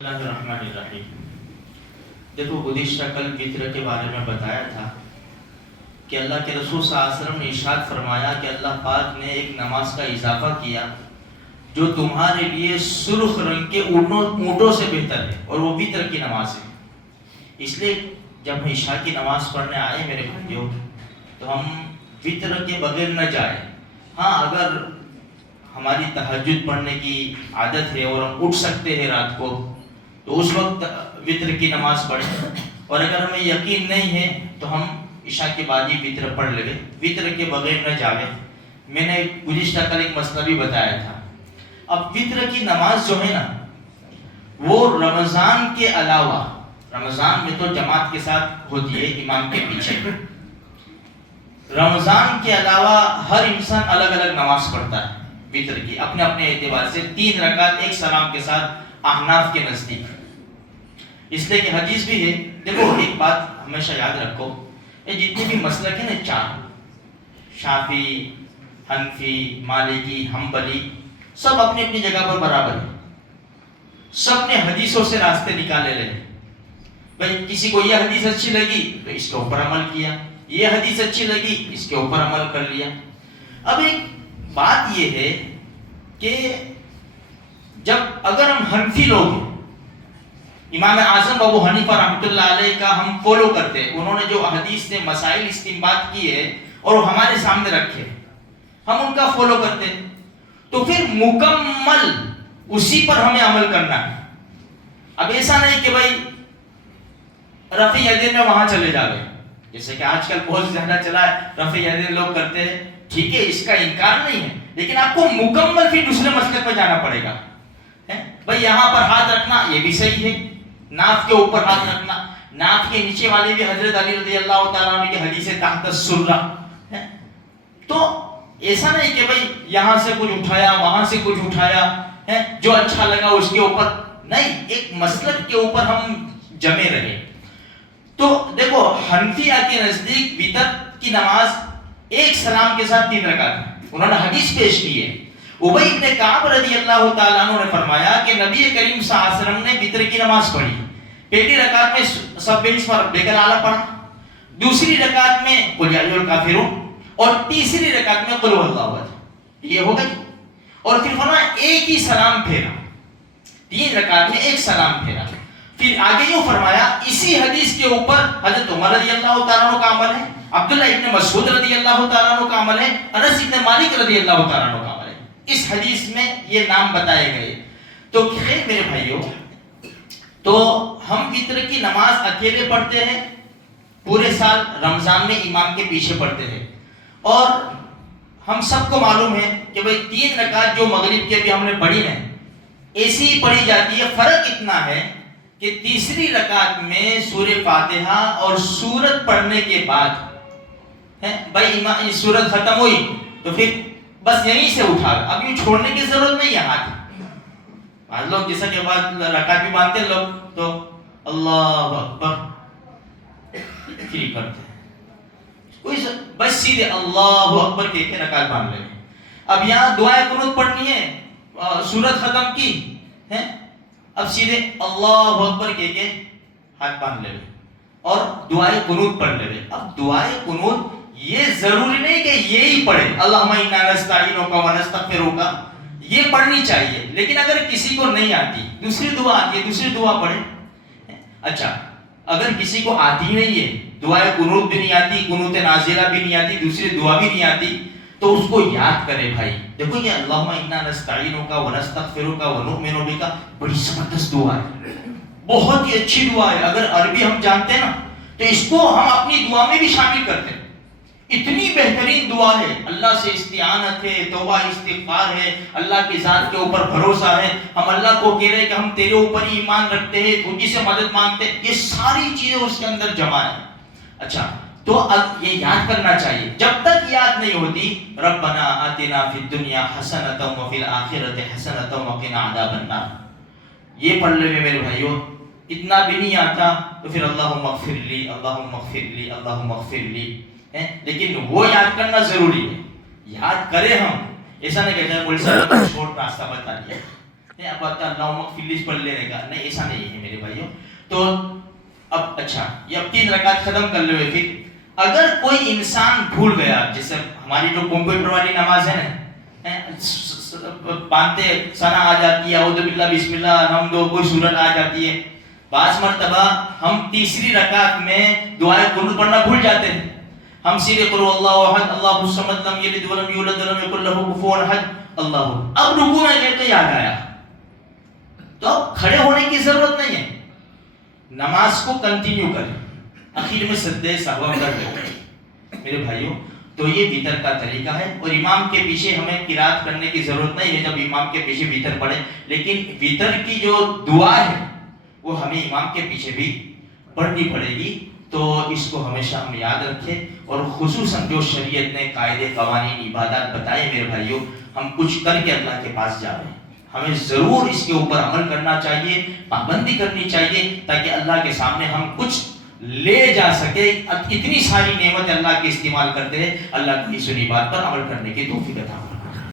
اللہ الرحمن الرحیم۔ دیکھو گزشتہ کل فطر کے بارے میں بتایا تھا کہ اللہ کے رسول صلی اللہ علیہ وسلم نے ارشاد فرمایا کہ اللہ پاک نے ایک نماز کا اضافہ کیا جو تمہارے لیے سرخ رنگ کے اونٹوں سے بہتر ہے، اور وہ وطر کی نماز ہے۔ اس لیے جب ہم عشاء کی نماز پڑھنے آئے میرے بھائیوں تو ہم وطر کے بغیر نہ جائیں۔ ہاں، اگر ہماری تہجد پڑھنے کی عادت ہے اور ہم اٹھ سکتے ہیں رات کو تو اس وقت وطر کی نماز پڑھیں، اور اگر ہمیں یقین نہیں ہے تو ہم عشاء کے بعد ہی وطر پڑھ لیں، وطر کے بغیر نہ جاویں۔ میں نے گزشتہ کل ایک مسئلہ بھی بتایا تھا۔ اب وطر کی نماز جو ہے نا، وہ رمضان کے علاوہ، رمضان میں تو جماعت کے ساتھ ہوتی ہے امام کے پیچھے، رمضان کے علاوہ ہر انسان الگ الگ نماز پڑھتا ہے وطر کی، اپنے اپنے اعتبار سے 3 رکعت ایک سلام کے ساتھ احناف کے نزدیک، اس لیے کہ حدیث بھی ہے۔ دیکھو ایک بات ہمیشہ یاد رکھو، یہ جتنے بھی مسلک ہیں نا، 4 شافعی، حنفی، مالکی، حنبلی، سب اپنی اپنی جگہ پر برابر ہیں، سب نے حدیثوں سے راستے نکالے رہے۔ بھائی کسی کو یہ حدیث اچھی لگی تو اس کے اوپر عمل کیا، یہ حدیث اچھی لگی اس کے اوپر عمل کر لیا۔ اب ایک بات یہ ہے کہ جب اگر ہم حنفی لوگ ہیں، امام اعظم ابو حنیفہ رحمۃ اللہ علیہ کا ہم فالو کرتے ہیں، انہوں نے جو حدیث سے مسائل استنباط کیے اور وہ ہمارے سامنے رکھے، ہم ان کا فالو کرتے ہیں، تو پھر مکمل اسی پر ہمیں عمل کرنا ہے۔ اب ایسا نہیں کہ بھائی رفع یدین میں وہاں چلے جاوے، جیسے کہ آج کل بہت زیادہ چلا ہے، رفع یدین لوگ کرتے ہیں، ٹھیک ہے، اس کا انکار نہیں ہے، لیکن آپ کو مکمل پھر دوسرے مسئلے پر جانا پڑے گا۔ بھائی یہاں پر ہاتھ رکھنا یہ بھی صحیح ہے، ناف کے اوپر ہاتھ رکھنا، ناف کے نیچے والے بھی حضرت علی رضی اللہ تعالیٰ عنہ کی حدیث تحت السرہ، تو ایسا نہیں کہ بھائی یہاں سے کچھ اٹھایا وہاں سے کچھ اٹھایا، جو اچھا لگا اس کے اوپر نہیں، ایک مسلک کے اوپر ہم جمے رہے۔ تو دیکھو حنفیہ کے نزدیک وطر کی نماز ایک سلام کے ساتھ 3 رکعت، انہوں نے حدیث پیش کی ہے۔ ابی بن کعب رضی اللہ تعالیٰ عنہ نے فرمایا کہ نبی کریم صلی اللہ علیہ وسلم نے وطر کی نماز پڑھی، پہلی رکعت میں سبح اسم ربک الاعلی پڑھا، دوسری رکعت میں قل یا ایھا الکافرون، اور تیسری رکعت میں قل هو اللہ احد، یہ ہو گئی۔ اور پھر فرمایا ایک ہی سلام پھیرا، 3 رکعت میں ایک سلام پھیرا۔ پھر آگے یوں فرمایا، اسی حدیث کے اوپر حضرت عمر رضی اللہ تعالیٰ عنہ کا عمل ہے، عبداللہ ابن مسعود رضی اللہ تعالیٰ عنہ کا عمل ہے، انس ابن مالک رضی اللہ تعالیٰ عنہ کا عمل ہے۔ اس حدیث میں یہ نام بتائے گئے۔ تو خیر میرے بھائیوں، تو ہم وطر کی نماز اکیلے پڑھتے ہیں، پورے سال رمضان میں امام کے پیچھے پڑھتے ہیں، اور ہم سب کو معلوم ہے کہ بھئی 3 رکعت جو مغرب کے بھی ہم نے پڑھی ہے ایسی ہی پڑھی جاتی ہے۔ فرق اتنا ہے کہ تیسری رکعت میں سورہ فاتحہ اور سورت پڑھنے کے بعد بھائی سورت ختم ہوئی تو پھر بس یہیں سے اٹھا، اب یوں چھوڑنے کی ضرورت نہیں ہے ہاتھ۔ بعض لوگ جیسا کہ بعض رکعت بھی باندھتے ہیں لوگ تو اللہ اکبر پھر کرتے ہیں، کوئی بس سیدھے اللہ اکبر کہہ کے رکعت باندھ لیں۔ اب یہاں دعائے قنوت پڑھنی ہے، سورت ختم کی ہے، اب سیدھے اللہ اکبر کہہ کے ہاتھ باندھ لے اور دعائے قنوت پڑھ لے۔ اب دعائے قنوت یہ ضروری نہیں کہ یہی پڑھے، اللہم انا نستعینک و نستغفرک، یہ پڑھنی چاہیے، لیکن اگر کسی کو نہیں آتی، دوسری دعا آتی ہے، دوسری دعا پڑھے۔ اچھا اگر کسی کو آتی نہیں ہے، دعائے قنوت بھی نہیں آتی، قنوت نازلہ بھی نہیں آتی، دوسری دعا بھی نہیں آتی، تو اس کو یاد کرے بھائی۔ دیکھو یہ اللہم انا نستعینک و نستغفرک و نؤمن بک بڑی زبردست دعا ہے، بہت ہی اچھی دعا ہے۔ اگر عربی ہم جانتے ہیں نا تو اس کو ہم اپنی دعا میں بھی شامل کرتے ہیں، اتنی بہترین دعا ہے، اللہ سے استعانت ہے، توبہ استغفار ہے، اللہ کی ذات کے اوپر بھروسہ ہے، ہم اللہ کو کہہ رہے ہیں کہ ہم تیرے اوپر ہی ایمان رکھتے ہیں، تجھی سے مدد مانگتے ہیں، یہ ساری چیزیں اس کے اندر جمع ہے۔ اچھا تو اب یہ یاد کرنا چاہیے، جب تک یاد نہیں ہوتی ربنا آتنا فی الدنیا حسنۃ وفی الآخرۃ حسنۃ وقنا عذاب النار، یہ پڑھ لے میرے بھائیوں۔ اتنا بھی نہیں آتا تو پھر اللہم اغفر لی، اللہم اغفر لی، اللہم اغفر لی، لیکن وہ یاد کرنا ضروری ہے، یاد کرے ہم، ایسا نہیں کہتے ہیں پولیس والوں نے چھوٹ راستہ بتا دیا، اب اللہم اغفر لی پڑھ لینے کا نہیں، ایسا نہیں ہے میرے بھائیوں. تو اب اچھا یہ اب 3 رکعت ختم کر لے ہوئے. پھر اگر کوئی انسان بھول گیا، جیسے ہماری جو کمپیوٹر والی نماز ہے نا، باندھتے ثنا آ جاتی ہے، اعوذ باللہ بسم اللہ الحمد، کوئی سورت آ جاتی ہے. بعض مرتبہ ہم تیسری رکعت میں دعائے قنوت پڑھنا بھول جاتے ہیں. ہم سیدھے قل هو اللہ احد اللہ الصمد لم یلد ولم یولد ولم یکن له کفوا احد اللہ. اب رکوع میں گئے تو یاد آیا، تو اب کھڑے ہونے کی ضرورت نہیں ہے، نماز کو کنٹینیو کریں، اخیر میں سجدہ سہو کر لیں میرے بھائیوں. تو یہ وتر کا طریقہ ہے. اور امام کے پیچھے ہمیں قرات کرنے کی ضرورت نہیں ہے جب امام کے پیچھے وتر پڑھیں، لیکن وتر کی جو دعا ہے وہ ہمیں امام کے پیچھے بھی پڑھنی پڑے گی. تو اس کو ہمیشہ ہم یاد رکھیں، اور خصوصاً جو شریعت نے قاعدے قوانین عبادات بتائے میرے بھائیوں، ہم کچھ کر کے اللہ کے پاس جائیں. ہمیں ضرور اس کے اوپر عمل کرنا چاہیے، پابندی کرنی چاہیے، تاکہ اللہ کے سامنے ہم کچھ لے جا سکے. اتنی ساری نعمت اللہ کی استعمال کرتے ہیں، اللہ کی سنی بات پر عمل کرنے کی توفیق عطا فرمائے.